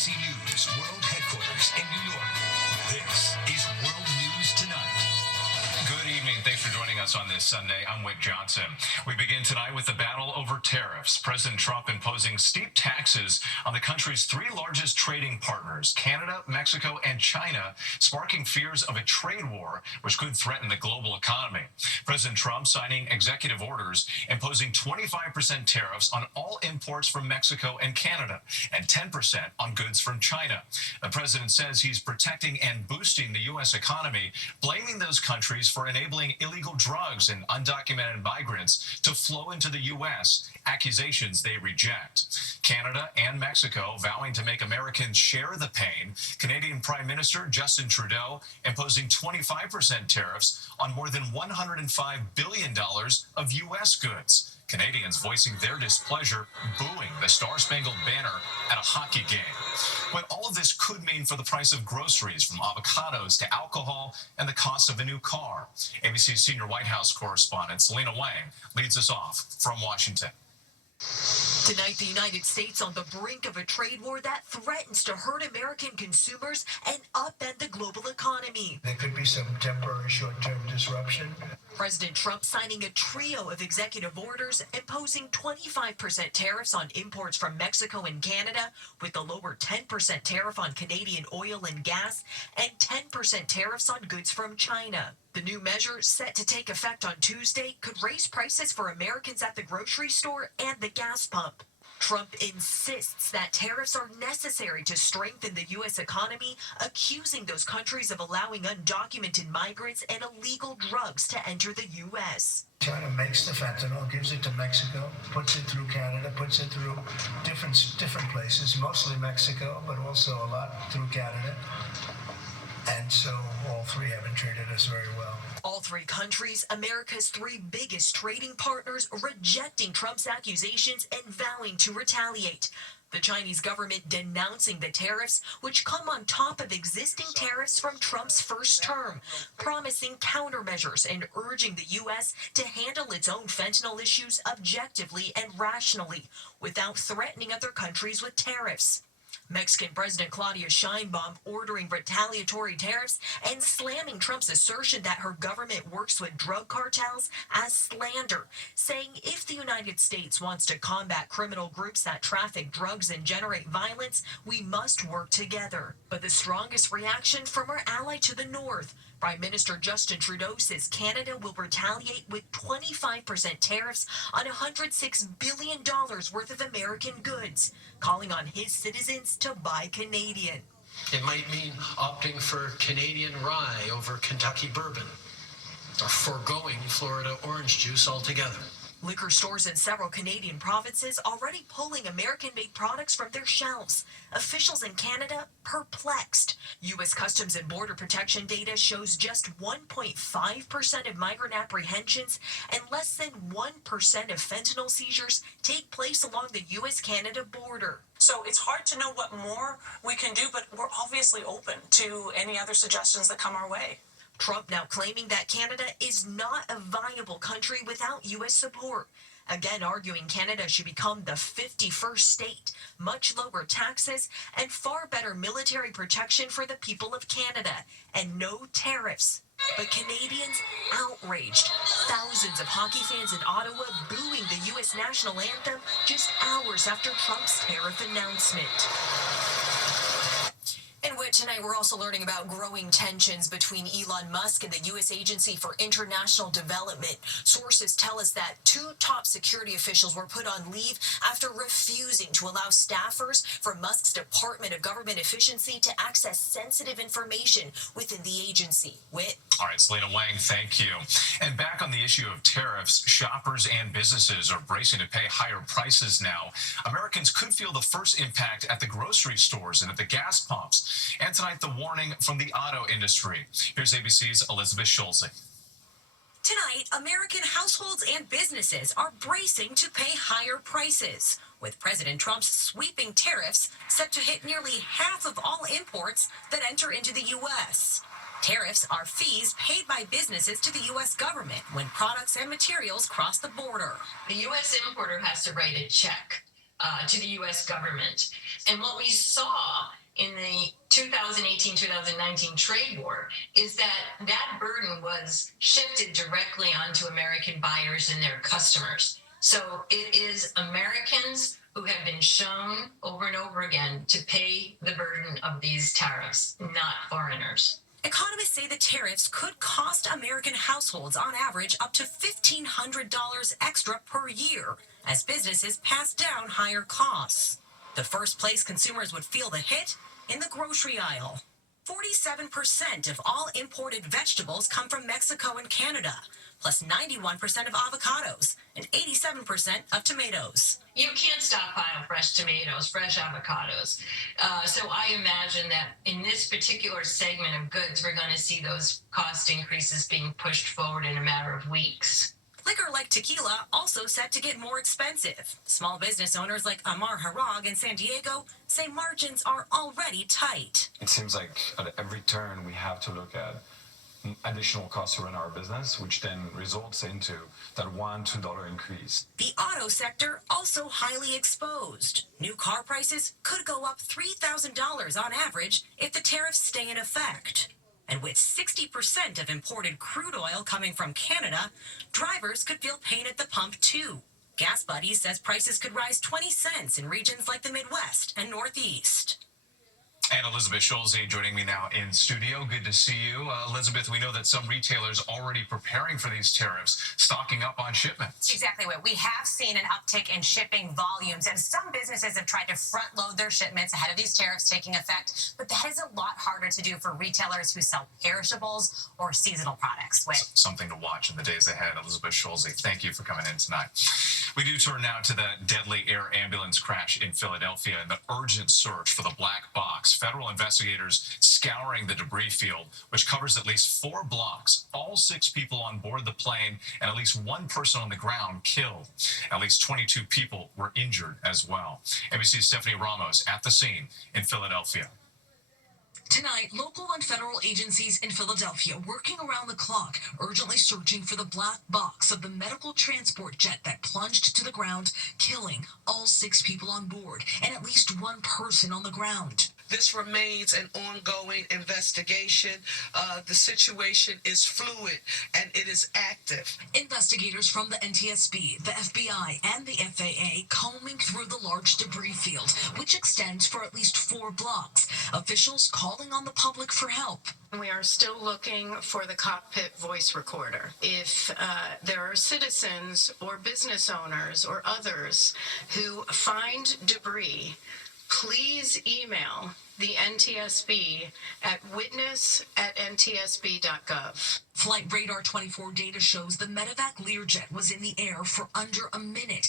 ABC News World Headquarters in New York. This is World News Tonight. Good evening. Thanks for joining us on this Sunday. I'm Wick Johnson. We begin tonight with the battle over tariffs. President Trump imposing steep taxes on the country's three largest trading partners, Canada, Mexico, and China, sparking fears of a trade war which could threaten the global economy. President Trump signing executive orders imposing 25% tariffs on all imports from Mexico and Canada and 10% on goods from China. The president says he's protecting and boosting the U.S. economy, blaming those countries for enabling illegal drugs and undocumented migrants to flow into the U.S., accusations they reject. Canada and Mexico vowing to make Americans share the pain. Canadian Prime Minister Justin Trudeau imposing 25% tariffs on more than $105 billion of U.S. goods. Canadians voicing their displeasure, booing the Star-Spangled Banner at a hockey game. What all of this could mean for the price of groceries, from avocados to alcohol and the cost of a new car. ABC's senior White House correspondent Selena Wang leads us off from Washington. Tonight, the United States on the brink of a trade war that threatens to hurt American consumers and upend the global economy. There could be some temporary short-term disruption. President Trump signing a trio of executive orders imposing 25% tariffs on imports from Mexico and Canada, with a lower 10% tariff on Canadian oil and gas and 10% tariffs on goods from China. The new measure, set to take effect on Tuesday, could raise prices for Americans at the grocery store and the gas pump. Trump insists that tariffs are necessary to strengthen the U.S. economy, accusing those countries of allowing undocumented migrants and illegal drugs to enter the U.S. China makes the fentanyl, gives it to Mexico, puts it through Canada, puts it through different places, mostly Mexico, but also a lot through Canada. And so all three haven't treated us very well. All three countries, America's three biggest trading partners, rejecting Trump's accusations and vowing to retaliate. The Chinese government denouncing the tariffs, which come on top of existing tariffs from Trump's first term, promising countermeasures and urging the U.S. to handle its own fentanyl issues objectively and rationally, without threatening other countries with tariffs. Mexican President Claudia Sheinbaum ordering retaliatory tariffs and slamming Trump's assertion that her government works with drug cartels as slander, saying if the United States wants to combat criminal groups that traffic drugs and generate violence, we must work together. But the strongest reaction from our ally to the north, Prime Minister Justin Trudeau, says Canada will retaliate with 25% tariffs on $106 billion worth of American goods, calling on his citizens to buy Canadian. It might mean opting for Canadian rye over Kentucky bourbon, or foregoing Florida orange juice altogether. Liquor stores in several Canadian provinces already pulling American-made products from their shelves. Officials in Canada perplexed. U.S. Customs and Border Protection data shows just 1.5% of migrant apprehensions and less than 1% of fentanyl seizures take place along the U.S.-Canada border. So it's hard to know what more we can do, but we're obviously open to any other suggestions that come our way. Trump now claiming that Canada is not a viable country without U.S. support. Again arguing Canada should become the 51st state, much lower taxes, and far better military protection for the people of Canada, and no tariffs. But Canadians outraged. Thousands of hockey fans in Ottawa booing the U.S. national anthem just hours after Trump's tariff announcement. And tonight, we're also learning about growing tensions between Elon Musk and the U.S. Agency for International Development. Sources tell us that two top security officials were put on leave after refusing to allow staffers from Musk's Department of Government Efficiency to access sensitive information within the agency. Whit? All right, Selena Wang, thank you. And back on the issue of tariffs, shoppers and businesses are bracing to pay higher prices now. Americans could feel the first impact at the grocery stores and at the gas pumps. And tonight, the warning from the auto industry. Here's ABC's Elizabeth Schulze. Tonight, American households and businesses are bracing to pay higher prices, with President Trump's sweeping tariffs set to hit nearly half of all imports that enter into the U.S. Tariffs are fees paid by businesses to the U.S. government when products and materials cross the border. The U.S. importer has to write a check to the U.S. government. And what we saw in the 2018-2019 trade war is that burden was shifted directly onto American buyers and their customers. So it is Americans who have been shown over and over again to pay the burden of these tariffs, not foreigners. Economists say the tariffs could cost American households on average up to $1,500 extra per year as businesses pass down higher costs. The first place consumers would feel the hit in the grocery aisle. 47% of all imported vegetables come from Mexico and Canada, plus 91% of avocados and 87% of tomatoes. You can't stockpile fresh tomatoes, fresh avocados. So I imagine that in this particular segment of goods, we're going to see those cost increases being pushed forward in a matter of weeks. Liquor like tequila also set to get more expensive. Small business owners like Amar Harag in San Diego say margins are already tight. It seems like at every turn we have to look at additional costs to run our business, which then results into that $1-2 increase. The auto sector also highly exposed. New car prices could go up $3,000 on average if the tariffs stay in effect. And with 60% of imported crude oil coming from Canada, drivers could feel pain at the pump too. Gas Buddies says prices could rise 20 cents in regions like the Midwest and Northeast. And Elizabeth Schulze joining me now in studio. Good to see you. Elizabeth, we know that some retailers already preparing for these tariffs, stocking up on shipments. Exactly what we have seen an uptick in shipping volumes, and some businesses have tried to front load their shipments ahead of these tariffs taking effect. But that is a lot harder to do for retailers who sell perishables or seasonal products. Something to watch in the days ahead. Elizabeth Schulze, thank you for coming in tonight. We do turn now to the deadly air ambulance crash in Philadelphia and the urgent search for the black box. Federal investigators scouring the debris field, which covers at least 4 blocks. All 6 people on board the plane and at least 1 person on the ground killed. At least 22 people were injured as well. NBC's Stephanie Ramos at the scene in Philadelphia. Tonight, local and federal agencies in Philadelphia working around the clock, urgently searching for the black box of the medical transport jet that plunged to the ground, killing all 6 people on board and at least 1 person on the ground. This remains an ongoing investigation. The situation is fluid and it is active. Investigators from the NTSB, the FBI, and the FAA combing through the large debris field, which extends for at least 4 blocks. Officials calling on the public for help. We are still looking for the cockpit voice recorder. If there are citizens or business owners or others who find debris, please email the NTSB at witness@ntsb.gov. Flight Radar 24 data shows the medevac Learjet was in the air for under a minute.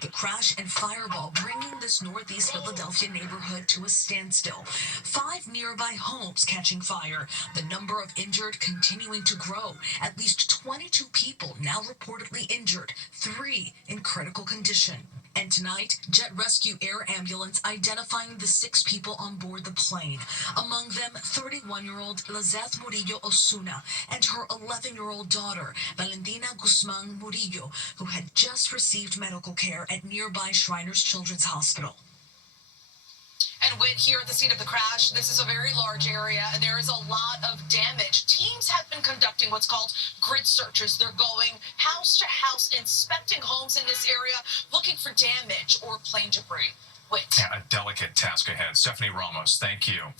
The crash and fireball bringing this northeast Philadelphia neighborhood to a standstill. 5 nearby homes catching fire. The number of injured continuing to grow. At least 22 people now reportedly injured, 3 in critical condition. And tonight, Jet Rescue Air Ambulance identifying the 6 people on board the plane. Among them, 31-year-old Lizeth Murillo Osuna and her 11-year-old daughter, Valentina Guzman Murillo, who had just received medical care at nearby Shriners Children's Hospital. And Whit, here at the scene of the crash, this is a very large area, and there is a lot of damage. Teams have been conducting what's called grid searches. They're going house to house, inspecting homes in this area, looking for damage or plane debris. Yeah, a delicate task ahead. Stephanie Ramos, thank you.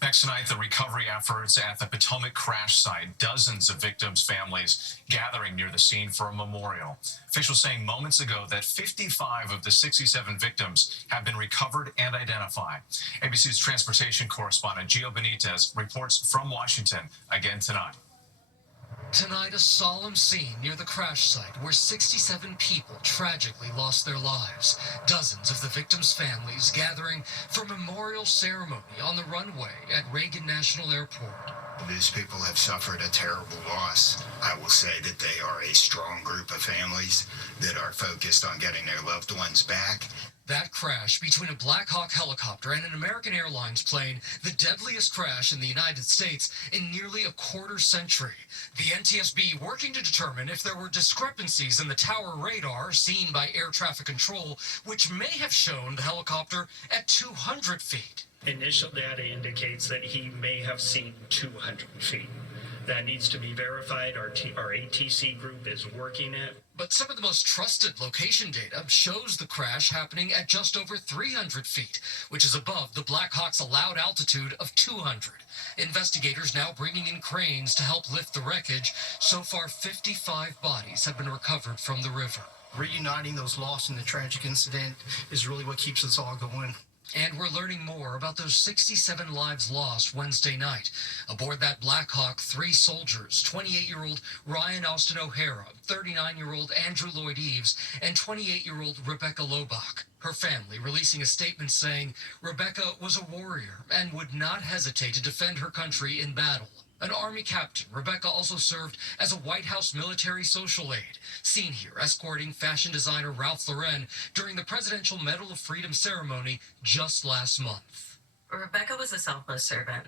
Next tonight, the recovery efforts at the Potomac crash site. Dozens of victims' families gathering near the scene for a memorial. Officials saying moments ago that 55 of the 67 victims have been recovered and identified. ABC's transportation correspondent Gio Benitez reports from Washington again tonight. Tonight, a solemn scene near the crash site where 67 people tragically lost their lives. Dozens of the victims' families gathering for a memorial ceremony on the runway at Reagan National Airport. These people have suffered a terrible loss. I will say that they are a strong group of families that are focused on getting their loved ones back. That crash between a Black Hawk helicopter and an American Airlines plane, the deadliest crash in the United States in nearly a quarter century. The NTSB working to determine if there were discrepancies in the tower radar seen by air traffic control, which may have shown the helicopter at 200 feet. Initial data indicates that he may have seen 200 feet. That needs to be verified. Our ATC group is working it. But some of the most trusted location data shows the crash happening at just over 300 feet, which is above the Black Hawk's allowed altitude of 200. Investigators now bringing in cranes to help lift the wreckage. So far, 55 bodies have been recovered from the river. Reuniting those lost in the tragic incident is really what keeps us all going. And we're learning more about those 67 lives lost Wednesday night. Aboard that Black Hawk, 3 soldiers, 28-year-old Ryan Austin O'Hara, 39-year-old Andrew Lloyd Eves, and 28-year-old Rebecca Lobach. Her family releasing a statement saying Rebecca was a warrior and would not hesitate to defend her country in battle. An Army captain, Rebecca also served as a White House military social aide, seen here escorting fashion designer Ralph Lauren during the Presidential Medal of Freedom ceremony just last month. Rebecca was a selfless servant.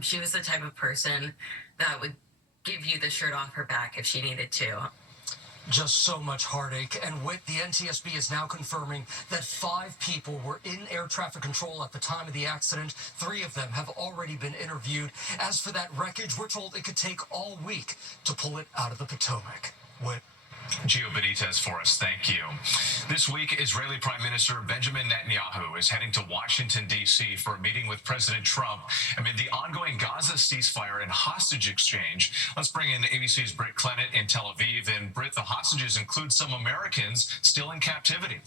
She was the type of person that would give you the shirt off her back if she needed to. Just so much heartache, and with the NTSB is now confirming that 5 people were in air traffic control at the time of the accident. 3 of them have already been interviewed. As for that wreckage, we're told it could take all week to pull it out of the Potomac. Gio Benitez for us, thank you. This week, Israeli Prime Minister Benjamin Netanyahu is heading to Washington, D.C. for a meeting with President Trump amid the ongoing Gaza ceasefire and hostage exchange. Let's bring in ABC's Britt Clennett in Tel Aviv. And Britt, the hostages include some Americans still in captivity.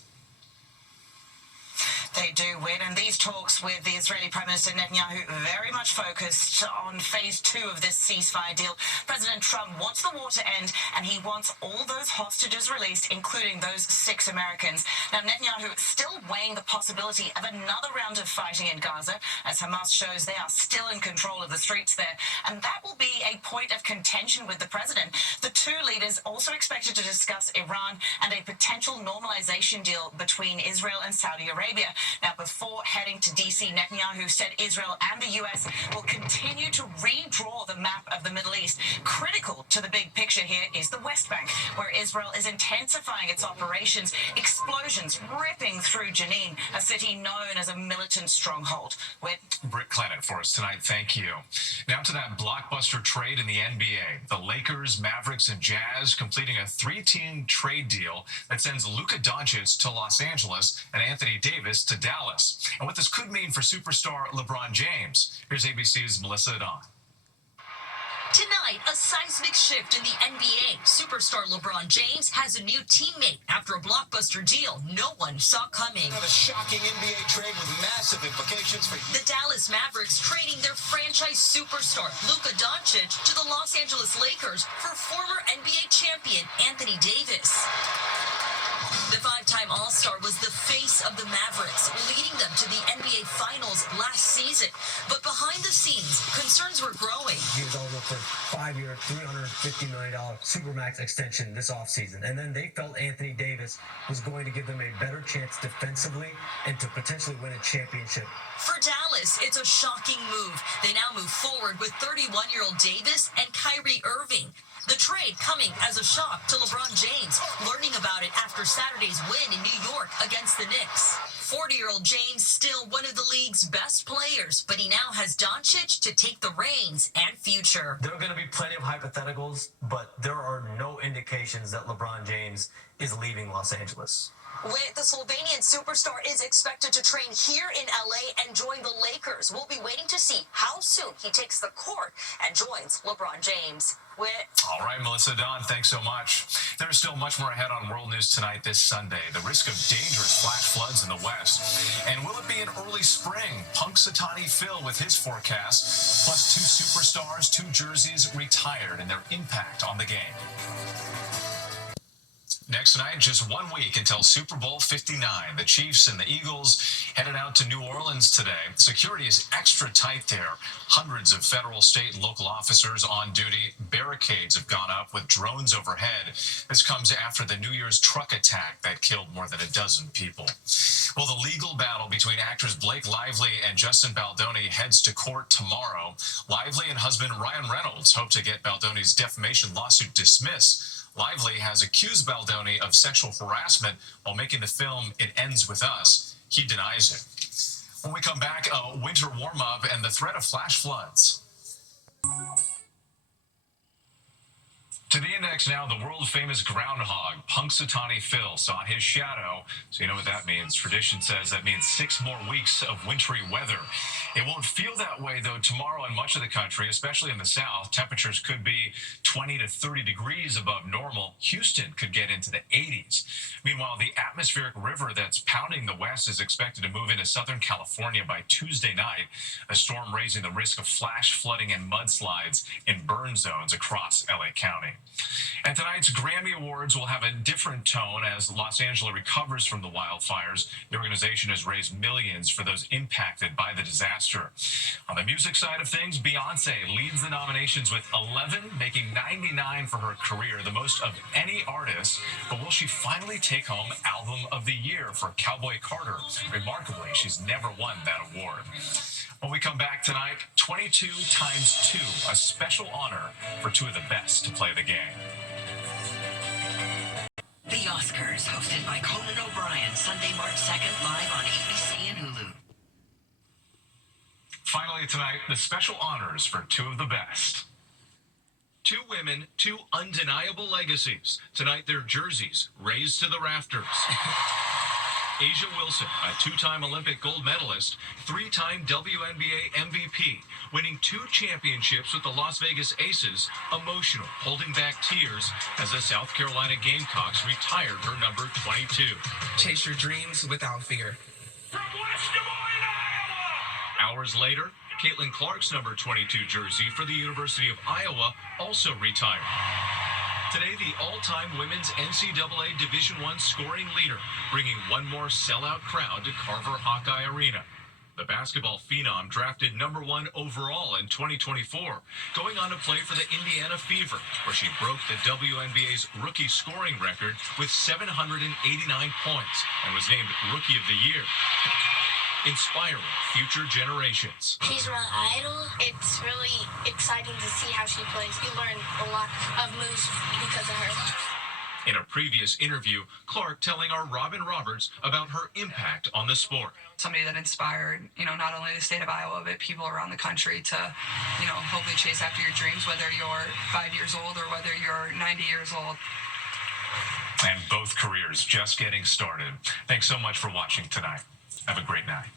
They do, Win, and these talks with the Israeli Prime Minister Netanyahu very much focused on phase 2 of this ceasefire deal. President Trump wants the war to end, and he wants all those hostages released, including those 6 Americans. Now, Netanyahu still weighing the possibility of another round of fighting in Gaza, as Hamas shows they are still in control of the streets there, and that will be a point of contention with the president. The 2 leaders also expected to discuss Iran and a potential normalization deal between Israel and Saudi Arabia. Now, before heading to D.C., Netanyahu said Israel and the U.S. will continue to redraw the map of the Middle East. Critical to the big picture here is the West Bank, where Israel is intensifying its operations, explosions ripping through Jenin, a city known as a militant stronghold. Britt Clennett for us tonight, thank you. Now to that blockbuster trade in the NBA. The Lakers, Mavericks, and Jazz completing a 3-team trade deal that sends Luka Doncic to Los Angeles and Anthony Davis to Dallas. And what this could mean for superstar LeBron James. Here's ABC's Melissa Adon. Tonight, a seismic shift in the NBA. Superstar LeBron James has a new teammate after a blockbuster deal no one saw coming. A shocking NBA trade with massive implications for the Dallas Mavericks trading their franchise superstar Luka Doncic to the Los Angeles Lakers for former NBA champion Anthony Davis. The 5-time All-Star was the face of the Mavericks, leading them to the NBA Finals last season. But behind the scenes, concerns were growing. He was eligible for a 5-year, $350 million Supermax extension this offseason. And then they felt Anthony Davis was going to give them a better chance defensively and to potentially win a championship. For Dallas, it's a shocking move. They now move forward with 31-year-old Davis and Kyrie Irving. The trade coming as a shock to LeBron James, learning about it after Saturday's win in New York against the Knicks. 40-year-old James still one of the league's best players, but he now has Doncic to take the reins and future. There are going to be plenty of hypotheticals, but there are no indications that LeBron James is leaving Los Angeles. The Slovenian superstar is expected to train here in LA and join the Lakers. We'll be waiting to see how soon he takes the court and joins LeBron James. All right, Melissa Don, thanks so much. There's still much more ahead on World News Tonight this Sunday. The risk of dangerous flash floods in the West. And will it be an early spring? Punxsutawney Phil with his forecast. Plus 2 superstars, 2 jerseys retired and their impact on the game. Next night, just 1 week until Super Bowl 59. The Chiefs and the Eagles headed out to New Orleans today. Security is extra tight there. Hundreds of federal, state, and local officers on duty. Barricades have gone up with drones overhead. This comes after the New Year's truck attack that killed more than a dozen people. Well, the legal battle between actors Blake Lively and Justin Baldoni heads to court tomorrow. Lively and husband Ryan Reynolds hope to get Baldoni's defamation lawsuit dismissed. Lively has accused Baldoni of sexual harassment while making the film It Ends With Us. He denies it. When we come back, a winter warm-up and the threat of flash floods. To the index now, the world-famous groundhog, Punxsutawney Phil, saw his shadow. So you know what that means. Tradition says that means 6 more weeks of wintry weather. It won't feel that way, though, tomorrow in much of the country, especially in the south. Temperatures could be 20 to 30 degrees above normal. Houston could get into the 80s. Meanwhile, the atmospheric river that's pounding the west is expected to move into Southern California by Tuesday night, a storm raising the risk of flash flooding and mudslides in burn zones across LA County. And tonight's Grammy Awards will have a different tone as Los Angeles recovers from the wildfires. The organization has raised millions for those impacted by the disaster. On the music side of things, Beyonce leads the nominations with 11, making 99 for her career, the most of any artist. But will she finally take home Album of the Year for Cowboy Carter? Remarkably, she's never won that award. When we come back tonight, 22 times 2, a special honor for 2 of the best to play the game. The Oscars, hosted by Conan O'Brien, Sunday, March 2nd, live on ABC and Hulu. Finally tonight, the special honors for 2 of the best. 2 women, 2 undeniable legacies. Tonight, their jerseys raised to the rafters. A'ja Wilson, a 2-time Olympic gold medalist, 3-time WNBA MVP, winning 2 championships with the Las Vegas Aces, emotional, holding back tears as the South Carolina Gamecocks retired her number 22. Chase your dreams without fear. From West Des Moines, Iowa! Hours later, Caitlin Clark's number 22 jersey for the University of Iowa also retired. Today, the all-time women's NCAA Division I scoring leader, bringing one more sellout crowd to Carver Hawkeye Arena. The basketball phenom drafted number 1 overall in 2024, going on to play for the Indiana Fever, where she broke the WNBA's rookie scoring record with 789 points and was named Rookie of the Year. Inspiring future generations. She's my idol. It's really exciting to see how she plays. You learn a lot of moves because of her. In a previous interview, Clark telling our Robin Roberts about her impact on the sport. Somebody that inspired, not only the state of Iowa, but people around the country to, hopefully chase after your dreams, whether you're 5 years old or whether you're 90 years old. And both careers just getting started. Thanks so much for watching tonight. Have a great night.